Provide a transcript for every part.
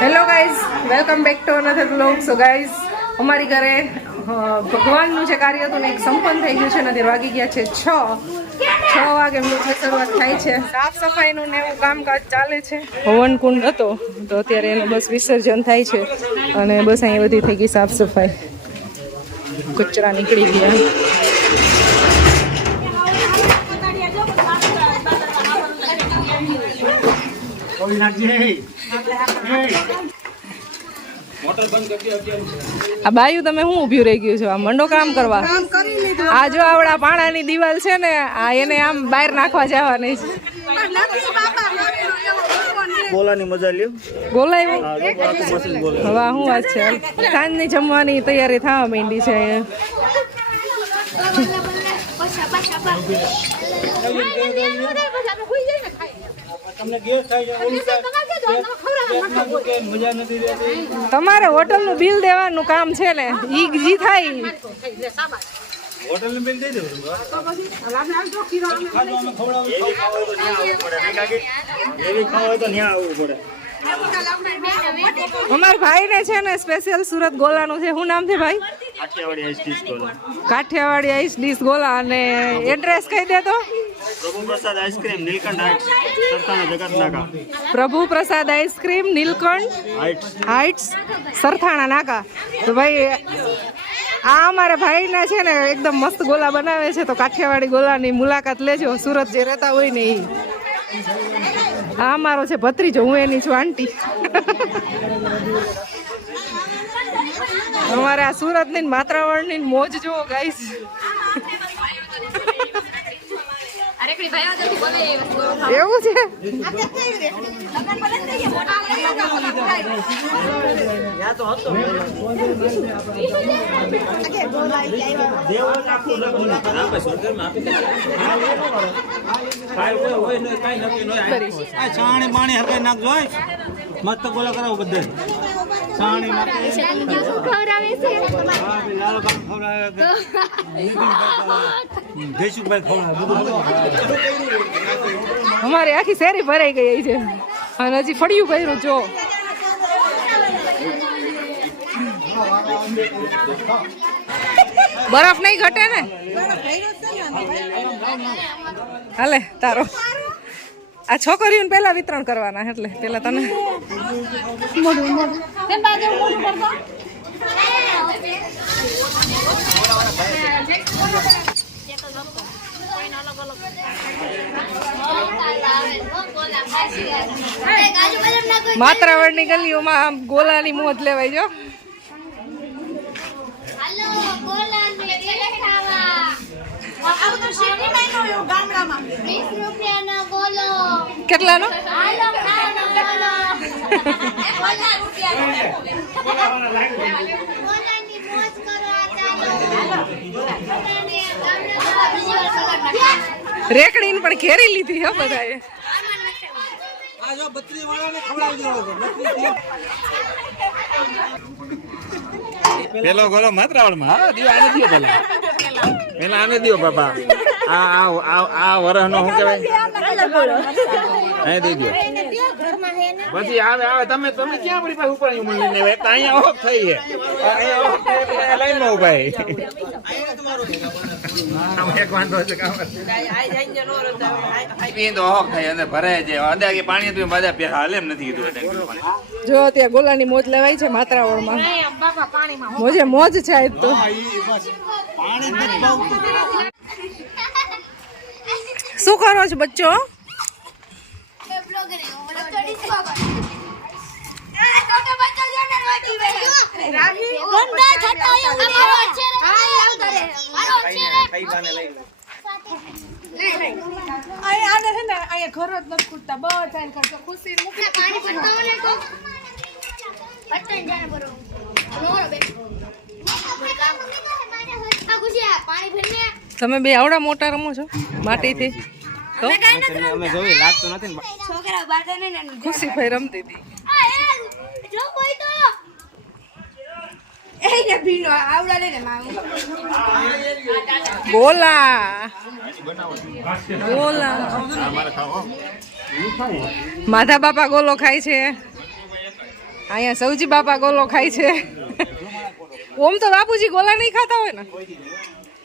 Hello guys, welcome back to another blog. So guys, અમારી ઘરે ભગવાનનું જે કાર્ય હતું ને એક સંપન્ન થઈ ગયું છે ને. અત્યારે વાગી ગયા છે 6 વાગે બ્લોગની શરૂઆત થાય છે. સાફ સફાઈનું ને એવું કામકાજ ચાલે છે. હવન કુંડ હતો તો અત્યારે એનું બસ વિસર્જન થાય છે અને બસ અહીંયા બધી થઈ ગઈ સાફ સફાઈ. કચરા નીકળી ગયા. આ બાયુ તમે હું ઊભી રહી ગયું છો? આ મંડો કામ કરવા. આ જો આવડા પાણાની દિવાલ છે ને, આ એને આમ બહાર નાખવા જવાની છે. ગોલાની મજા લ્યો. ગોલાયું હવે શું વાત છે? સાંજની જમવાની તૈયારી થવા માંડી છે. તમારે હોટલ નું બિલ દેવાનું કામ છે ને, ઈ જી થાય. હોટલ નું બિલ દઈ દો. અમારા ભાઈ ને છે ને સ્પેશિયલ સુરત ગોલાનું છે. શું નામ છે ભાઈ? કાઠિયાવાડી આઈસ ડીશ ગોલા. કાઠિયાવાડી આઈસ ડીશ ગોલા. અને એડ્રેસ કહી દે તો. પ્રભુ પ્રસાદ આઈસ્ક્રીમ નીલકંઠ હાઇટ્સ સરથાણા જગત નાકા. પ્રભુ પ્રસાદ આઈસ્ક્રીમ નીલકંઠ હાઇટ્સ સરથાણા નાકા. તો ભાઈ આ અમારા ભાઈના છે ને એકદમ મસ્ત ગોલા બનાવે છે. તો કાઠિયાવાડી ગોલાની મુલાકાત લેજો, સુરત જે રહેતા હોય ને એ. આ અમારો છે ભત્રીજો, હું એની છું આંટી. અમારે આ સુરતની માત્રાવળની મોજ જુઓ ગાઈસ. એવું છે. છાણી પાણી હરકાઈ નાખજો. મસ્ત ગોલા કરાવો બધા. છાણી અમારી આખી શેરી ભરાઈ ગઈ છે અને હજી ફળિયું ભર્યું. જો બરફ નહીં ઘટે ને. હાલે તારો આ છોકરીઓને પેલા વિતરણ કરવાના એટલે પેલા તને માત્રાવળની ગલીઓમાં આમ ગોલાની મોજ લેવાય. જો કેટલાનો? રેકડીને પણ ઘેરી લીધી હે બધાએ. પેલો ગોલો માત્રાવળમાં. હા દિયો આને દિયો પેલા આને દિયો બાપા. આ વરહનો શું કહેવાય? અહીં દઈ દો. પછી આવે તમે ક્યાં પડી પાસે ઉપર મળીને અહીંયા ઓફ થઈ છે. અહીંયા લાઈનમાં ઉભા એક વાંધો છે ભરાય છે. અંદાજે પાણી તું બધા પેલા હાલે એમ નથી કીધું. જો ત્યાં ગોલાની મોજ લેવાય છે માત્રાવળમાં. મોજે મોજ છે આજ તો. શું કરો છો બચ્ચો? તમે બે આવડા મોટા રમો છો માટીથી? ખુશી ભાઈ રમતી હતી. ગોલા ગોલા માધા બાપા ગોલો ખાય છે. અહીંયા સૌજી બાપા ગોલો ખાય છે. ઓમ તો બાપુજી ગોલા નહીં ખાતા હોય ને.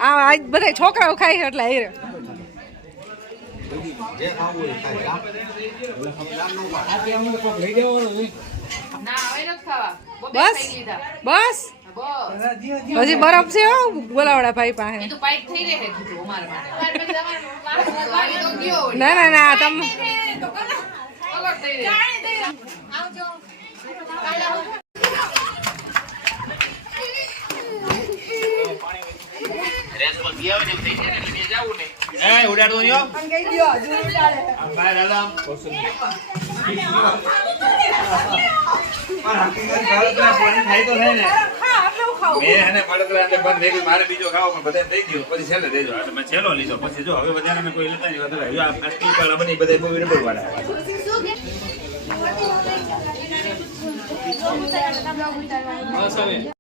આજ બધા છોકરાઓ ખાય છે એટલે હારે. બસ બસ હજી બરફ છે ગોલાવાળા ભાઈ પાસે. ના ના ના તમે મારે બીજો ખાવો પણ બધા થઈ ગયો પછી છેલ્લે દેજો એટલે મેં છેલ્લો લીધો પછી જો હવે બધા કોઈ લેતા નહીં બની બધા બહુ વિરબળ વાળા.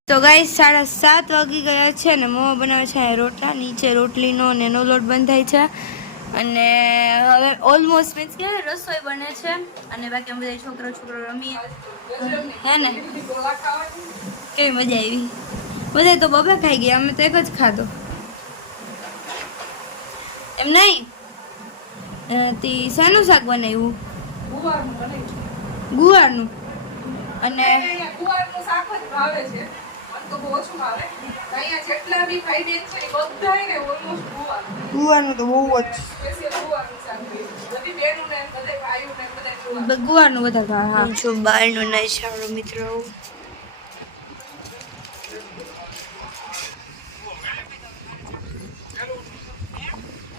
તો ગાઈસ 7:30 વાગી ગયા છે ને મોં બનાવે છે રોટલા. નીચે રોટલીનો ને એનો લોટ બંધાય છે અને હવે ઓલમોસ્ટ મીન્સ કે રસોઈ બને છે અને બાકી અમે બધા છોકરો રમીએ હે ને. કેવી મજા આવી. બધા તો બબે ખાઈ ગયા, અમે તો એક જ ખાધો. એમ નહીં તી શાનું શાક બનાવ્યું? ગુવારનું. અને ગુવારનું શાક જ ભાવે છે. તો બહુ ઓછું ભાવે. અહીંયા જેટલા બી ભાઈ બેન છે એ બધાને ઓલમોસ્ટ ગુવારનું તો બહુ જ સ્પેશિયલ ગુવારનું શાક જોઈએ. બધી બેનોને બધે ભાઈઓને બધા ગુવારનું વધારે ભાવે. હા જો બહારનું નજારો મિત્રો.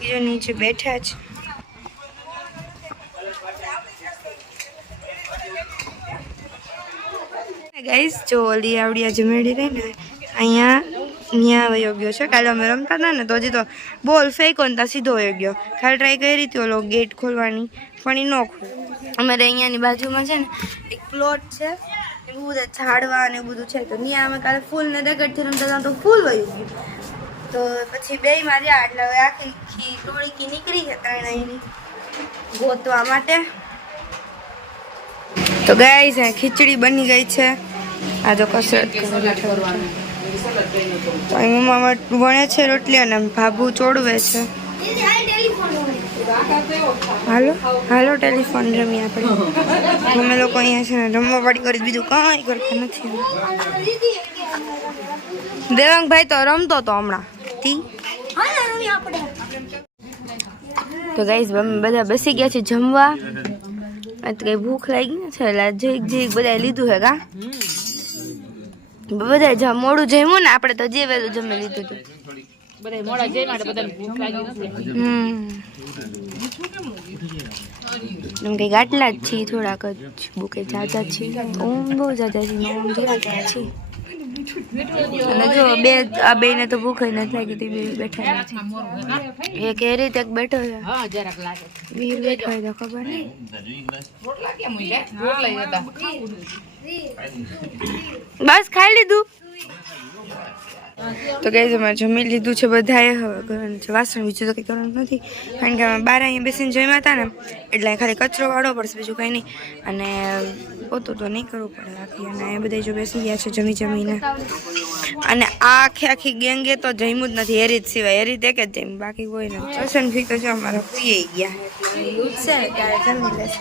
બીજો નીચે બેઠા છે. ગાઈસ જો ઓલી આવડિયા જમેડી રહી ને અહીંયા ન્યા વયો ગયો છે. કાલે અમે રમતા હતા ને તો હજી તો બોલ ફેંકો ને ત્યાં સીધો વયો ગયો. ખાલી ટ્રાય કરી હતી ઓલો ગેટ ખોલવાની પણ એ ન ખોલ. અમારે અહીંયાની બાજુમાં છે ને એક પ્લોટ છે, એવું બધા ઝાડવા ને એવું બધું છે. તો ત્યાં અમે કાલે ફૂલ ને ડેકેટથી રમતા હતા તો ફૂલ વયું ગયું. તો પછી બે માર્યા એટલે હવે આખી ટોળકી નીકળી છે ત્રણેયની ગોતવા માટે. તો ગાઈસ આ ખીચડી બની ગઈ છે. આ જો કસરત કરવાની તો અહીં મમ્મા વણે છે રોટલી અને ભાભુ ચોડવે છે. હાલો હાલો ટેલિફોન રમી આપણે. અમે લોકો અહીંયા છે ને રમવા પાડી કરી બીજું કાંઈ કરતા નથી. દેવાંગભાઈ તો રમતો તો હમણાં થી. તો ગાઈસ અમે બધા બેસી ગયા છે જમવા. કઈ ભૂખ લાગી ને છે એટલે જીક બધા લીધું હે કા બધા મોડું જમ્યું ને. આપણે તો જે વેલું જમી લીધું હતું. કઈક આટલા જ છીએ, થોડાક જ બહુ કઈ જાજા છીએ. ઓમ બહુ જાજા છીએ, ઓમ જેવા ત્યાં છીએ. અને જો આ બે ને તો ભૂખ નથી લાગી હતી, બે બેઠા નથી. એક એ રીતે એક બેઠો છે, બે બેઠો હોય તો ખબર નહીં. બસ ખાઈ લીધું. તો કઈ અમે જમી લીધું છે બધાએ. હવે કરવાનું છે વાસણ, બીજું તો કંઈ કરવાનું નથી કારણ કે અમે બહાર અહીંયા બેસીને જમ્યા હતા ને એટલે ખાલી કચરો વાળવો પડશે, બીજું કંઈ નહીં. અને પોતું તો નહીં કરવું પડે આખી. અને એ બધા જો બેસી ગયા છે જમીને. અને આખી ગેંગે તો જમ્યું જ નથી હેરીત સિવાય. હેરીત એક જ જમ્યું, બાકી કોઈ નથી. પસંદ ફી તો જો અમારા પીએ ગયા એવું છે ને ત્યારે જમી લેશે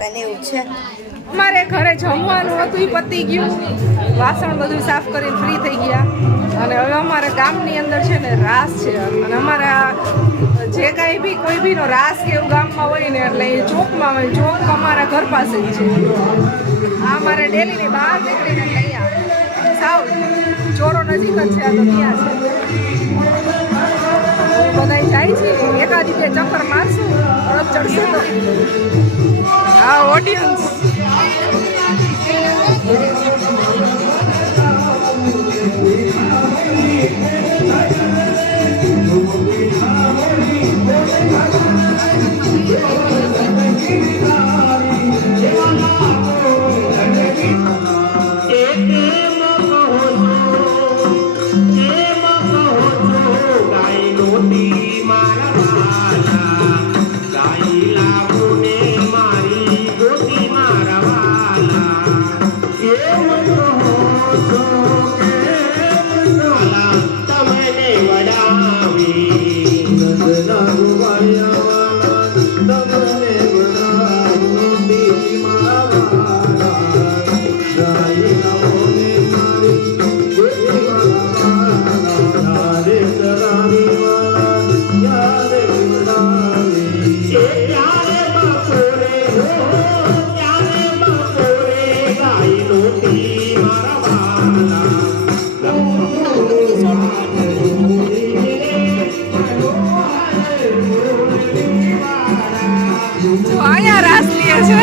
તને એવું છે. અમારે ઘરે જમવાનું હતું એ પતી ગયું, વાસણ બધું સાફ કરીને ફ્રી થઈ ગયા. અને હવે અમારા ગામની અંદર છે ને રાસ છે. અને અમારા જે કાંઈ બી કોઈ બીનો રાસ કે એવું ગામમાં હોય ને એટલે એ ચોકમાં હોય. ચોક અમારા ઘર પાસે જ છે. આ અમારે ડેલીની બહાર નીકળીને અહીંયા સાવ ચોરો નજીક જ છે. આ તો ત્યાં છે બધા જાય છે. એકાદી બે ચક્કર મારશું, અડપ ચડશે તો આ ઓડિયન્સ. અહીંયા રાસ લે છે.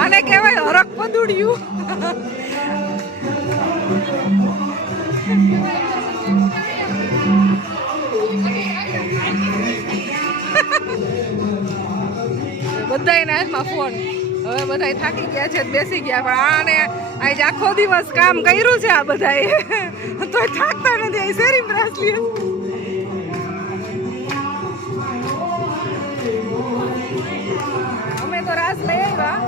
આને કહેવાય હરક પદુડિયું. બધાયના હાથમાં ફોન. હવે બધા થાકી ગયા છે, બેસી ગયા, પણ આને આજ આખો દિવસ કામ કર્યું છે આ બધાએ તોય થાકતા નથી. આ શેરી રાસ લે. અમે તો રાસ લઈ આવ્યા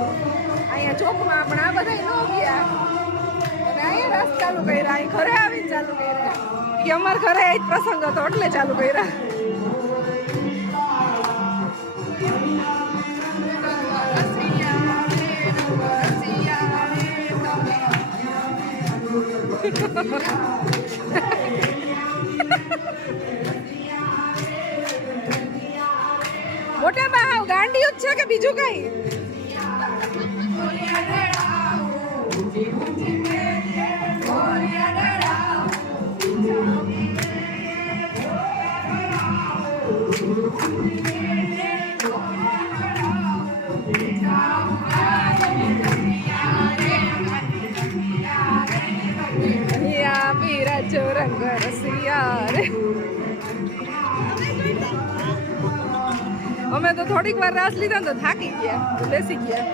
અહીંયા ચોકમાં, પણ આ બધા ન ગયા અને અહીંયા રાસ ચાલુ કર્યા. અહીં ઘરે આવીને ચાલુ કર્યા કે અમારા ઘરે જ પ્રસંગ હતો એટલે ચાલુ કર્યા. મોટા બા ગાંડિયું જ છે કે બીજું કઈ? રંગ રસિયા રે. અમે તો થોડીક વાર રાસ લીધા તો થાકી ગયા, બેસી ગયા.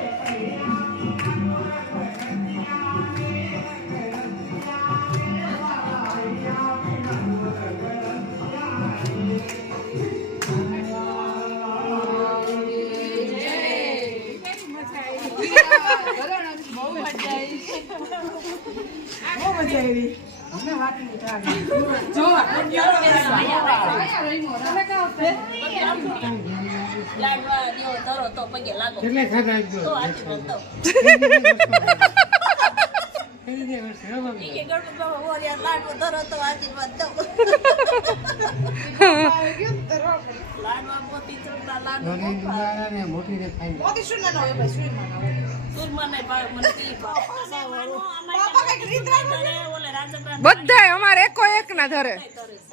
બધા અમારે એકો એક ના ધરે.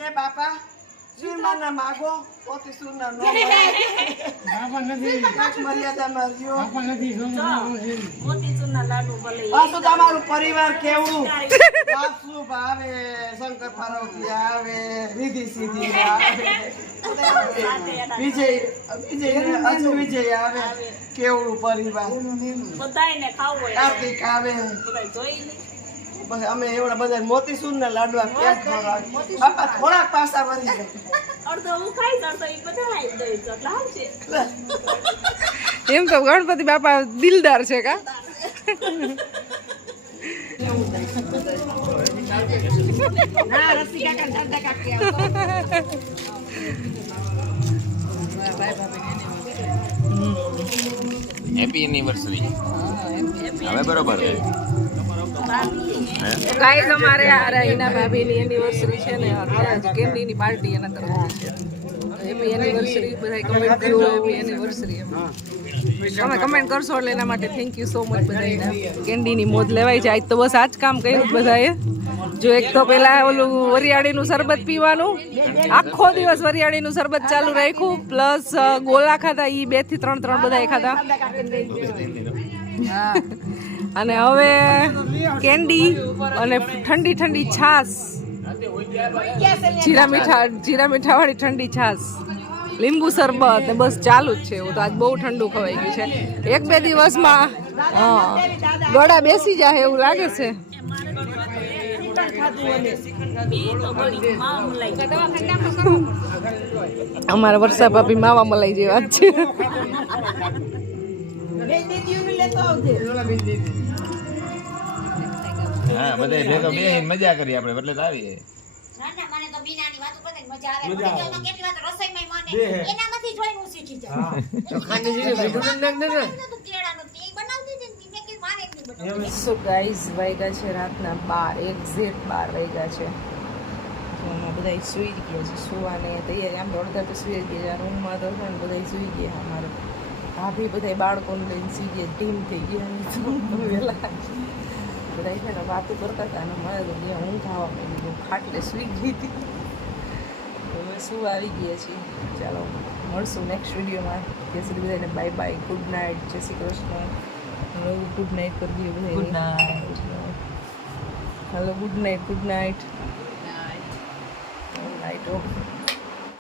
એ બાપા શ્રીમાના માગો પોતી સુરના નો બાપા નથી મર્યાદામાં રહ્યો બાપા નથી મોતી સુરના લાડુ ભલે પાછું તમારું પરિવાર કેવું વાસુ ભાવે શંકર પાર્વતી આવે રીધી સીધી આવે વિજય આવે કેવું પરિવાર બધાયને ખાવું હોય કાર્તિક આવે બધાય જોઈ લે. બસ અમે એવડા બધા મોતીસૂર ના લાડવા ક્યાં ખવડાવે બાપા થોડાક પાસા વળી જાય. અડધો હું ખાઈશ અડધો ઈ બધા ખાઈ દઈશ એટલે આવશે. એમ તો ગણપતિ બાપા દિલદાર છે કા. ના રસી કાકા દાદા કાકી આવો. Happy anniversary. હવે બરોબર છે. ગાઈસ અમારે આ રહીના ભાભીની એનિવર્સરી છે ને, આજે કેન્ડીની પાર્ટી એના તરફથી છે. Happy anniversary. બધાય કમેન્ટ કરો હેપી એનિવર્સરી. તમે કમેન્ટ કરશો એટલે એના માટે થેન્ક યુ સો મચ બધાને. કેન્ડીની મોજ લેવાય છે આજ તો. બસ આ જ કામ કર્યું બધાએ. જો એક તો પેલા ઓલું વરિયાળીનું શરબત પીવાનું, આખો દિવસ વરિયાળીનું શરબત ચાલુ રાખ્યું, પ્લસ ગોલા ખાધા, ઈ 2 થી 3 બધાએ ખાધા. અને હવે કેન્ડી અને ઠંડી ઠંડી છાશ, જીરા મીઠા વાળી ઠંડી છાશ, લીંબુ શરબત ને બસ ચાલુ જ છે. એવું તો આજ બહુ ઠંડુ ખવાઈ ગયું છે. 1-2 દિવસમાં ગળા બેસી જાય એવું લાગે છે. અમારા વર્ષા ભાભી માવા મલાઈ જેવા જ છે. હા બધા ભેગો બેહીને મજા કરી આપણે એટલે તો આવીએ. મને તો બીનાની વાતો કરવાની મજા આવે. મને તો કેટલી વાત રસોઈમાં મને એનામાંથી જોઈને હું શીખી જાઉં. તો ખાને જે કેળાનો તે બનાવતી હતી ને મેં કે મારે જ નહીં બનાવવું. સો ગાઈઝ વાગ્યા છે રાતના 12 એક્ઝેક્ટ 12 વાગ્યા છે. તો અમે બધા સૂઈ ગયા છે. સુવાને તૈયારી આમ અડધા તો સૂઈ ગયા રૂમમાં તો છે ને બધા સૂઈ ગયા. અમારું ભાભી બધા બાળકોને લઈને સૂઈ ગયા ટીમ થઈ ગયા વહેલા બધા છે ને વાતો કરતા હતા અને મારે તો ત્યાં ઊંઘ આવવા માંડી ખાટલે સૂઈ ગઈ હતી. હવે શું આવી ગયા છીએ. ચાલો મળશું નેક્સ્ટ વિડીયોમાં. ત્યાં સુધી બધાને બાય બાય, ગુડ નાઇટ, જય શ્રી કૃષ્ણ. ગુડ નાઇટ કરી દઈએ બધા. Good night. Hello good night. Good night. Night of.